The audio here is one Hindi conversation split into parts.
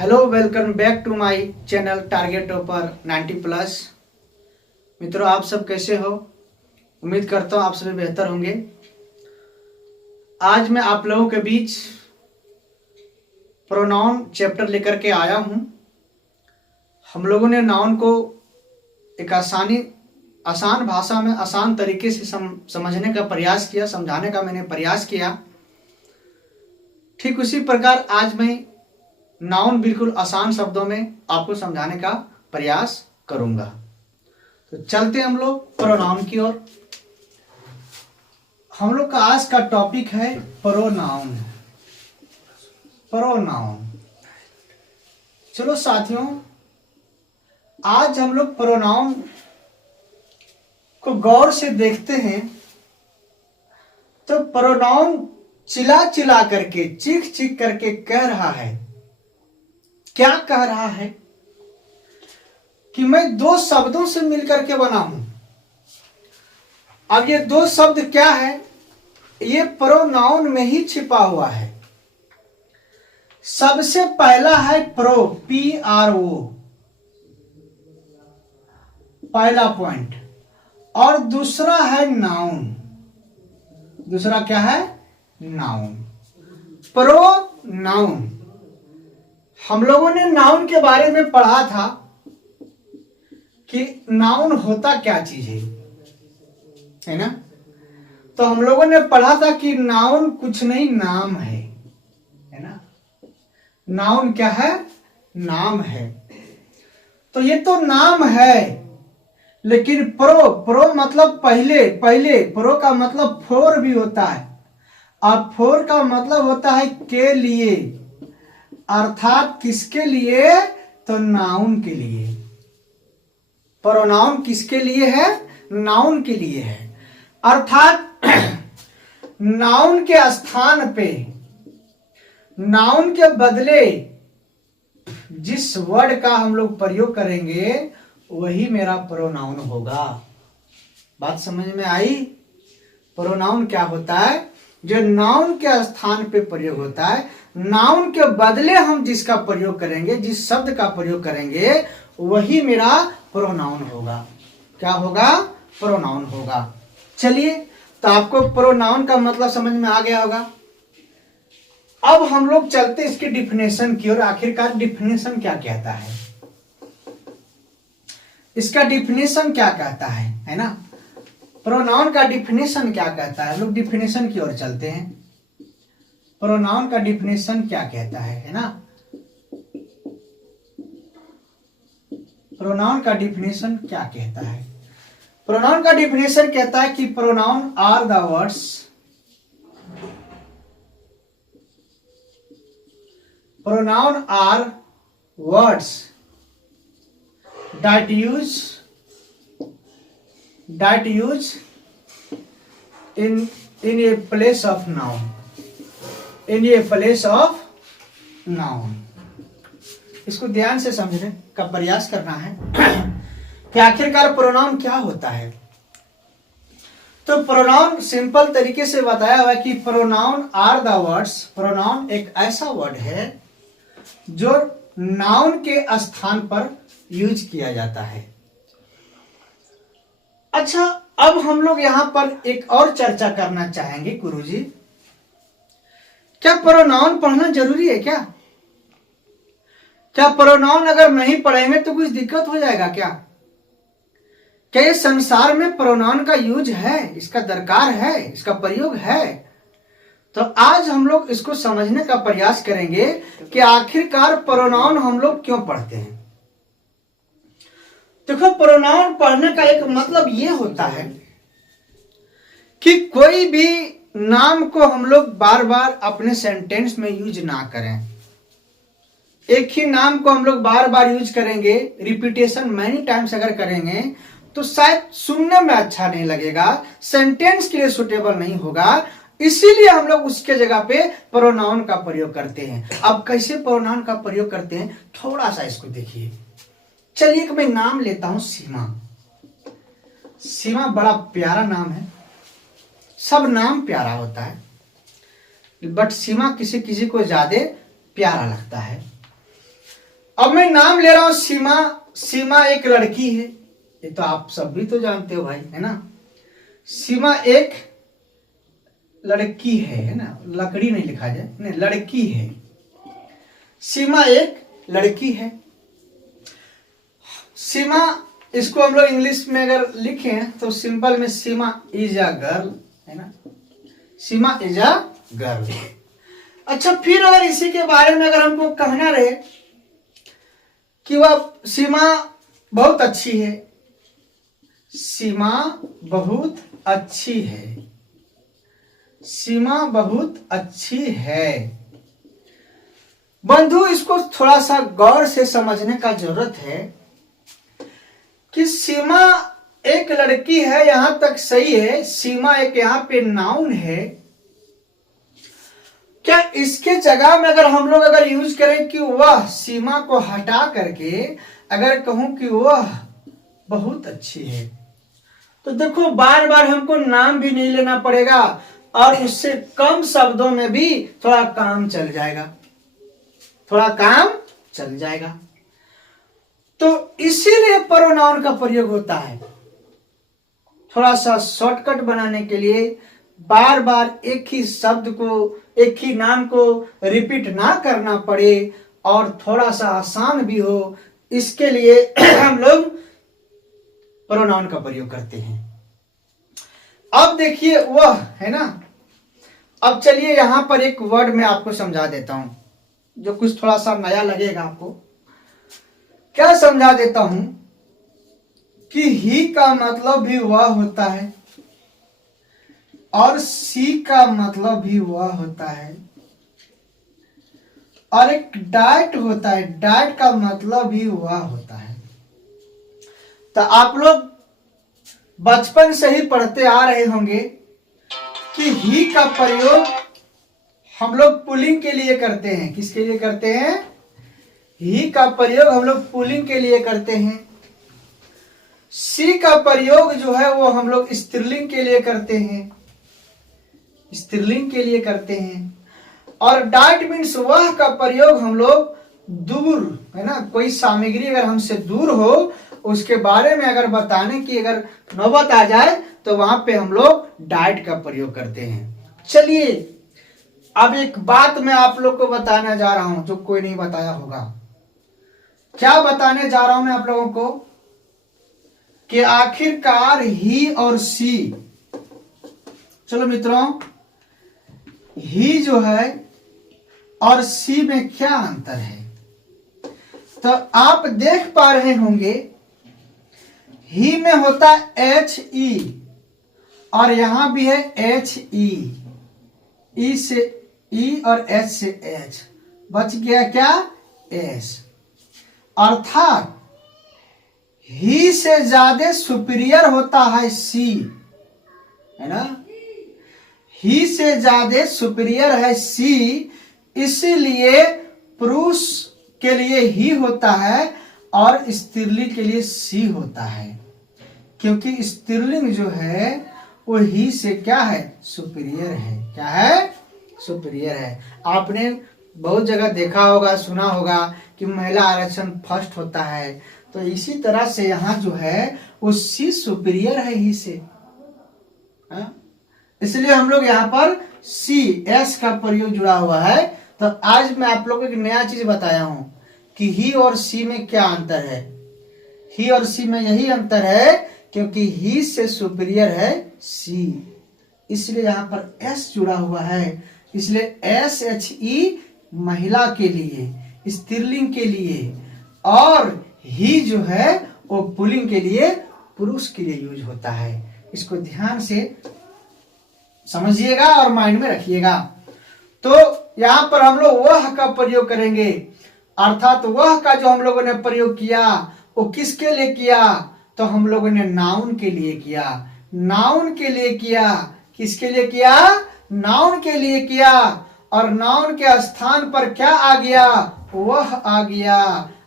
Hello, welcome back to my channel target topper 90+। मित्रों, आप सब कैसे हो? उम्मीद करता हूँ आप सभी बेहतर होंगे। आज मैं आप लोगों के बीच प्रोनाउन चैप्टर लेकर के आया हूँ। हम लोगों ने नाउन को एक आसान भाषा में आसान तरीके से समझने का प्रयास किया, समझाने का मैंने प्रयास किया। ठीक उसी प्रकार आज मैं नाउन बिल्कुल आसान शब्दों में आपको समझाने का प्रयास करूंगा। तो चलते हैं हम लोग प्रोनाउन की ओर। हम लोग का आज का टॉपिक है प्रोनाउन। प्रोनाउन, चलो साथियों, आज हम लोग प्रोनाउन को गौर से देखते हैं। तो प्रोनाउन चिल्ला चिल्ला करके, चीख चीख करके कह रहा है। क्या कह रहा है? कि मैं दो शब्दों से मिलकर के बना हूं। अब ये दो शब्द क्या है? ये प्रोनाउन में ही छिपा हुआ है। सबसे पहला है प्रो, PRO, पहला पॉइंट। और दूसरा है नाउन। दूसरा क्या है? नाउन। प्रोनाउन। हम लोगों ने नाउन के बारे में पढ़ा था कि नाउन होता क्या चीज है ना? तो हम लोगों ने पढ़ा था कि नाउन कुछ नहीं, नाम है ना? नाउन क्या है? नाम है। तो ये तो नाम है, लेकिन प्रो मतलब पहले। प्रो का मतलब फोर भी होता है, और फोर का मतलब होता है के लिए, अर्थात किसके लिए? तो नाउन के लिए। प्रोनाउन किसके लिए है? नाउन के लिए है। अर्थात नाउन के स्थान पे, नाउन के बदले जिस वर्ड का हम लोग प्रयोग करेंगे वही मेरा प्रोनाउन होगा। बात समझ में आई? प्रोनाउन क्या होता है? जो नाउन के स्थान पे प्रयोग होता है। नाउन के बदले हम जिसका प्रयोग करेंगे, जिस शब्द का प्रयोग करेंगे, वही मेरा प्रोनाउन होगा। क्या होगा? प्रोनाउन होगा। चलिए, तो आपको प्रोनाउन का मतलब समझ में आ गया होगा। अब हम लोग चलते इसके डिफिनेशन की ओर। आखिरकार डिफिनेशन क्या कहता है? इसका डिफिनेशन क्या कहता है ना? प्रोनाउन का डिफिनेशन क्या कहता है? हम लोग डिफिनेशन की ओर चलते हैं। प्रोनाउन का डिफिनेशन क्या कहता है ना? प्रोनाउन का डिफिनेशन क्या कहता है? प्रोनाउन का डिफिनेशन कहता है कि pronoun are the words, pronoun are words that use in a place of noun, in a place of noun। इसको ध्यान से समझने का प्रयास करना है कि आखिरकार प्रोनाउन क्या होता है। तो प्रोनाउन सिंपल तरीके से बताया हुआ है कि pronoun are the words. Pronoun एक ऐसा वर्ड है जो नाउन के स्थान पर यूज किया जाता है। अच्छा, अब हम लोग यहां पर एक और चर्चा करना चाहेंगे। गुरुजी, क्या प्रोनाउन पढ़ना जरूरी है क्या? क्या प्रोनाउन अगर नहीं पढ़ेंगे तो कुछ दिक्कत हो जाएगा क्या? क्या ये संसार में प्रोनाउन का यूज है, इसका दरकार है, इसका प्रयोग है? तो आज हम लोग इसको समझने का प्रयास करेंगे कि आखिरकार प्रोनाउन हम लोग क्यों पढ़ते हैं। देखो, प्रोनाउन पढ़ने का एक मतलब ये होता है कि कोई भी नाम को हम लोग बार बार अपने सेंटेंस में यूज ना करें। एक ही नाम को हम लोग बार बार यूज करेंगे, रिपीटेशन मैनी टाइम्स अगर करेंगे तो शायद सुनने में अच्छा नहीं लगेगा, सेंटेंस के लिए सुटेबल नहीं होगा। इसीलिए हम लोग उसके जगह पे प्रोनाउन का प्रयोग करते हैं। अब कैसे प्रोनाउन का प्रयोग करते हैं, थोड़ा सा इसको देखिए। चलिए, मैं नाम लेता हूं सीमा। सीमा बड़ा प्यारा नाम है। सब नाम प्यारा होता है, बट सीमा किसी किसी को ज्यादा प्यारा लगता है। अब मैं नाम ले रहा हूं सीमा। सीमा एक लड़की है, ये तो आप सब भी तो जानते हो भाई, है ना। सीमा एक लड़की है ना, लकड़ी नहीं लिखा जाए, नहीं लड़की है। सीमा एक लड़की है। सीमा, इसको हम लोग इंग्लिश में अगर लिखें तो सिंपल में सीमा इज अ गर्ल, है ना। सीमा इज अ गर्ल। अच्छा, फिर अगर इसी के बारे में अगर हमको कहना रहे कि वह सीमा बहुत अच्छी है, सीमा बहुत अच्छी है, सीमा बहुत अच्छी है। बंधु, इसको थोड़ा सा गौर से समझने का जरूरत है कि सीमा एक लड़की है, यहां तक सही है। सीमा एक यहां पे नाउन है। क्या इसके जगह में अगर हम लोग अगर यूज करें कि वह, सीमा को हटा करके अगर कहूं कि वह बहुत अच्छी है, तो देखो बार बार हमको नाम भी नहीं लेना पड़ेगा और उससे कम शब्दों में भी थोड़ा काम चल जाएगा, थोड़ा काम चल जाएगा। तो इसीलिए प्रोनाउन का प्रयोग होता है, थोड़ा सा शॉर्टकट बनाने के लिए, बार बार एक ही शब्द को, एक ही नाम को रिपीट ना करना पड़े और थोड़ा सा आसान भी हो, इसके लिए हम लोग प्रोनाउन का प्रयोग करते हैं। अब देखिए वह, है ना। अब चलिए यहां पर एक वर्ड में आपको समझा देता हूं, जो कुछ थोड़ा सा नया लगेगा आपको। क्या समझा देता हूं कि ही का मतलब भी वह होता है और सी का मतलब भी वह होता है और एक डाइट होता है, डाइट का मतलब भी वह होता है। तो आप लोग बचपन से ही पढ़ते आ रहे होंगे कि ही का प्रयोग हम लोग पुल्लिंग के लिए करते हैं। किसके लिए करते हैं? ही का प्रयोग हम लोग पुल्लिंग के लिए करते हैं। सी का प्रयोग जो है वो हम लोग स्त्रीलिंग के लिए करते हैं, स्त्रीलिंग के लिए करते हैं। और डाइट मीन्स वह का प्रयोग हम लोग दूर, है ना, कोई सामग्री अगर हमसे दूर हो उसके बारे में अगर बताने की अगर नौबत आ जाए तो वहां पे हम लोग डाइट का प्रयोग करते हैं। चलिए अब एक बात मैं आप लोग को बताने जा रहा हूं जो कोई नहीं बताया होगा। क्या बताने जा रहा हूं मैं आप लोगों को कि आखिरकार ही और सी, चलो मित्रों, ही जो है और सी में क्या अंतर है? तो आप देख पा रहे होंगे ही में होता है एच ई और यहां भी है एच ई से ई और एच से एच, बच गया क्या? एस। अर्थात ही से ज्यादा सुपीरियर होता है सी, है ना। ही से ज्यादा सुपीरियर है सी, इसीलिए पुरुष के लिए ही होता है और स्त्रीलिंग के लिए सी होता है, क्योंकि स्त्रीलिंग जो है वो ही से क्या है? सुपीरियर है। क्या है? सुपीरियर है। आपने बहुत जगह देखा होगा, सुना होगा कि महिला आरक्षण फर्स्ट होता है, तो इसी तरह से यहाँ जो है वो सी सुपीरियर है ही से, इसलिए हम लोग यहाँ पर सी एस का प्रयोग जुड़ा हुआ है। तो आज मैं आप लोगों को एक नया चीज बताया हूं कि ही और सी में क्या अंतर है। ही और सी में यही अंतर है क्योंकि ही से सुपीरियर है सी, इसलिए यहाँ पर एस जुड़ा हुआ है। इसलिए एस एच ई महिला के लिए, स्त्रीलिंग के लिए, और ही जो है वो पुल्लिंग के लिए, पुरुष के लिए यूज होता है। इसको ध्यान से समझिएगा और माइंड में रखिएगा। तो यहां पर हम लोग वह का प्रयोग करेंगे, अर्थात वह का जो हम लोगों ने प्रयोग किया वो किसके लिए किया? तो हम लोगों ने नाउन के लिए किया। नाउन के लिए किया। किसके लिए किया? नाउन के लिए किया। और नाउन के स्थान पर क्या आ गया? वह आ गया,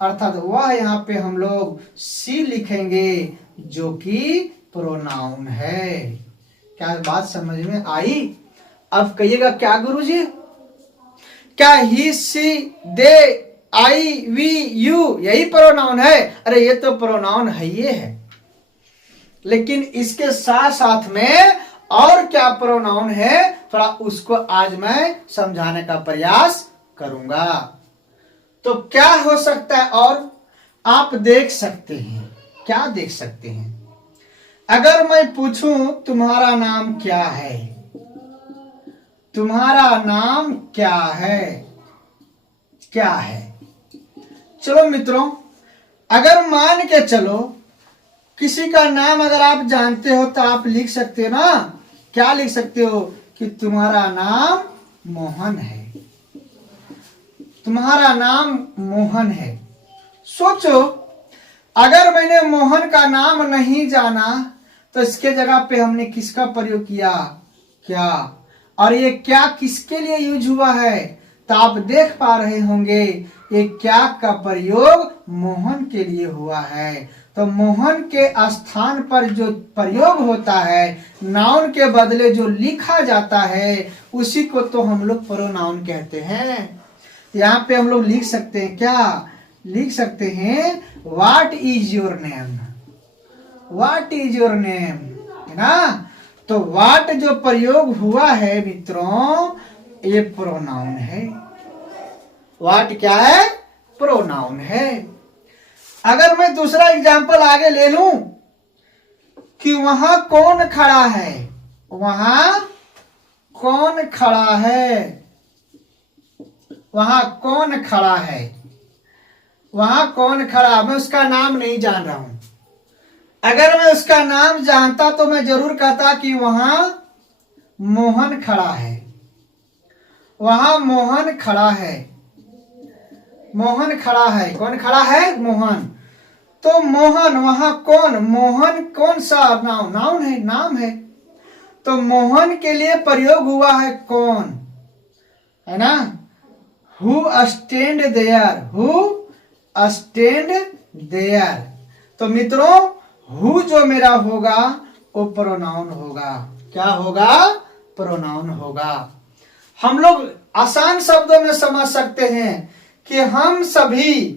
अर्थात वह यहाँ पे हम लोग सी लिखेंगे जो कि प्रोनाउन है। क्या बात समझ में आई? अब कहिएगा क्या गुरुजी, क्या ही सी दे आई वी यू, यही प्रोनाउन है। अरे ये तो प्रोनाउन है, ये है, लेकिन इसके साथ साथ में और क्या प्रोनाउन है, थोड़ा उसको आज मैं समझाने का प्रयास करूंगा। तो क्या हो सकता है, और आप देख सकते हैं, क्या देख सकते हैं, अगर मैं पूछूं तुम्हारा नाम क्या है, तुम्हारा नाम क्या है, क्या है। चलो मित्रों, अगर मान के चलो किसी का नाम अगर आप जानते हो तो आप लिख सकते हो ना, क्या लिख सकते हो कि तुम्हारा नाम मोहन है, तुम्हारा नाम मोहन है। सोचो अगर मैंने मोहन का नाम नहीं जाना तो इसके जगह पे हमने किसका प्रयोग किया, क्या, और ये क्या किसके लिए यूज हुआ है, तो आप देख पा रहे होंगे ये क्या का प्रयोग मोहन के लिए हुआ है। तो मोहन के स्थान पर जो प्रयोग होता है, नाउन के बदले जो लिखा जाता है, उसी को तो हम लोग प्रोनाउन कहते हैं। यहाँ पे हम लोग लिख सकते हैं, क्या लिख सकते हैं, what is your name, what is your name, है ना। तो व्हाट जो प्रयोग हुआ है मित्रों, ये प्रोनाउन है। व्हाट क्या है, प्रोनाउन है। अगर मैं दूसरा एग्जांपल आगे ले लूं कि वहां कौन खड़ा है, वहां कौन खड़ा है, वहां कौन खड़ा है, वहां कौन खड़ा, मैं उसका नाम नहीं जान रहा हूं। अगर मैं उसका नाम जानता तो मैं जरूर कहता कि वहां मोहन खड़ा है, वहां मोहन खड़ा है, मोहन खड़ा है, कौन खड़ा है, मोहन। तो मोहन वहां कौन, मोहन कौन सा नाउन, नाउन है, नाम है। तो मोहन के लिए प्रयोग हुआ है कौन, है ना, who stand there, who stand there. तो मित्रों हु जो मेरा होगा वो प्रोनाउन होगा, क्या होगा, प्रोनाउन होगा। हम लोग आसान शब्दों में समझ सकते हैं कि हम सभी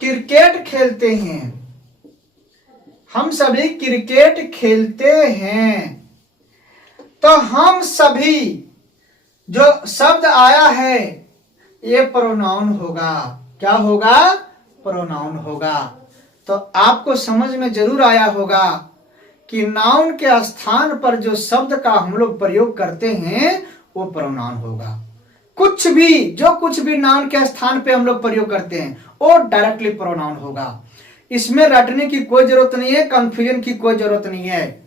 क्रिकेट खेलते हैं, हम सभी क्रिकेट खेलते हैं। तो हम सभी जो शब्द आया है ये प्रोनाउन होगा, क्या होगा, प्रोनाउन होगा। तो आपको समझ में जरूर आया होगा कि नाउन के स्थान पर जो शब्द का हम लोग प्रयोग करते हैं वो प्रोनाउन होगा। कुछ भी, जो कुछ भी नाउन के स्थान पे हम लोग प्रयोग करते हैं वो डायरेक्टली प्रोनाउन होगा। इसमें रटने की कोई जरूरत नहीं है, कंफ्यूजन की कोई जरूरत नहीं है।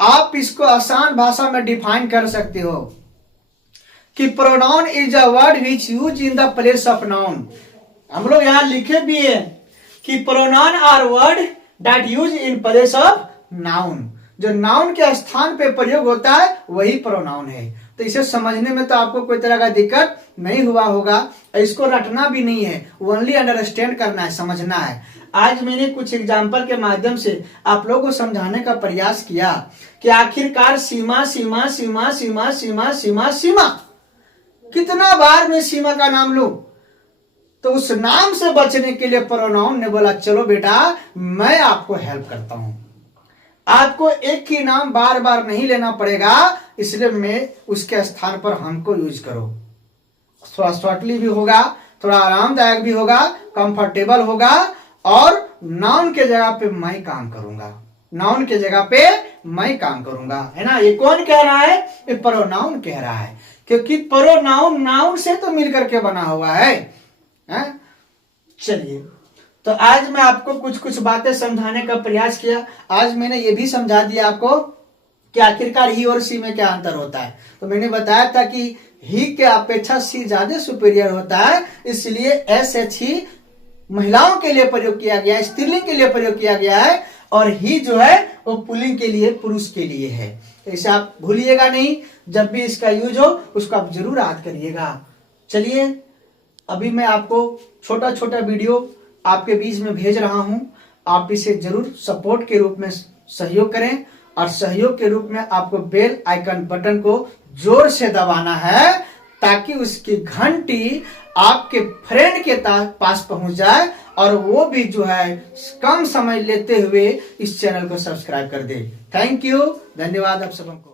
आप इसको आसान भाषा में डिफाइन कर सकते हो कि pronoun is a word which use in the place of noun. हम लोग यहां लिखे भी है कि pronoun are word that use in place of noun. जो नाउन के स्थान पे प्रयोग होता है वही प्रोनाउन है। तो इसे समझने में तो आपको कोई तरह का दिक्कत नहीं हुआ होगा। इसको रटना भी नहीं है, ओनली अंडरस्टैंड करना है, समझना है। आज मैंने कुछ एग्जाम्पल के माध्यम से आप लोगों को समझाने का प्रयास किया कि आखिरकार सीमा सीमा सीमा सीमा सीमा सीमा सीमा, कितना बार मैं सीमा का नाम लूं। तो उस नाम से बचने के लिए प्रोनाउन ने बोला चलो बेटा मैं आपको हेल्प करता हूं, आपको एक ही नाम बार बार नहीं लेना पड़ेगा, इसलिए मैं उसके स्थान पर हमको यूज करो। थोड़ा शॉर्टली भी होगा, थोड़ा आरामदायक भी होगा, कंफर्टेबल होगा, और नाउन के जगह पे मैं काम करूंगा, नाउन के जगह पे मैं काम करूंगा, है ना। ये कौन कह रहा है, ये प्रोनाउन कह रहा है, क्योंकि प्रोनाउन नाउन से तो मिलकर के बना हुआ है। चलिए, तो आज मैं आपको कुछ कुछ बातें समझाने का प्रयास किया। आज मैंने ये भी समझा दिया आपको कि आखिरकार ही और सी में क्या अंतर होता है। तो मैंने बताया था कि ही के अपेक्षा सी ज्यादा सुपीरियर होता है, इसलिए एस एच ही महिलाओं के लिए प्रयोग किया गया है, स्त्रीलिंग के लिए प्रयोग किया गया है, और ही जो है वो पुल्लिंग के लिए, पुरुष के लिए है। इसे आप भूलिएगा नहीं, जब भी इसका यूज हो उसको आप जरूर याद करिएगा। चलिए, अभी मैं आपको छोटा छोटा वीडियो आपके बीच में भेज रहा हूं, आप इसे जरूर सपोर्ट के रूप में सहयोग करें, और सहयोग के रूप में आपको बेल आइकन बटन को जोर से दबाना है ताकि उसकी घंटी आपके फ्रेंड के पास पहुंच जाए और वो भी जो है कम समय लेते हुए इस चैनल को सब्सक्राइब कर दे। थैंक यू, धन्यवाद आप सबको।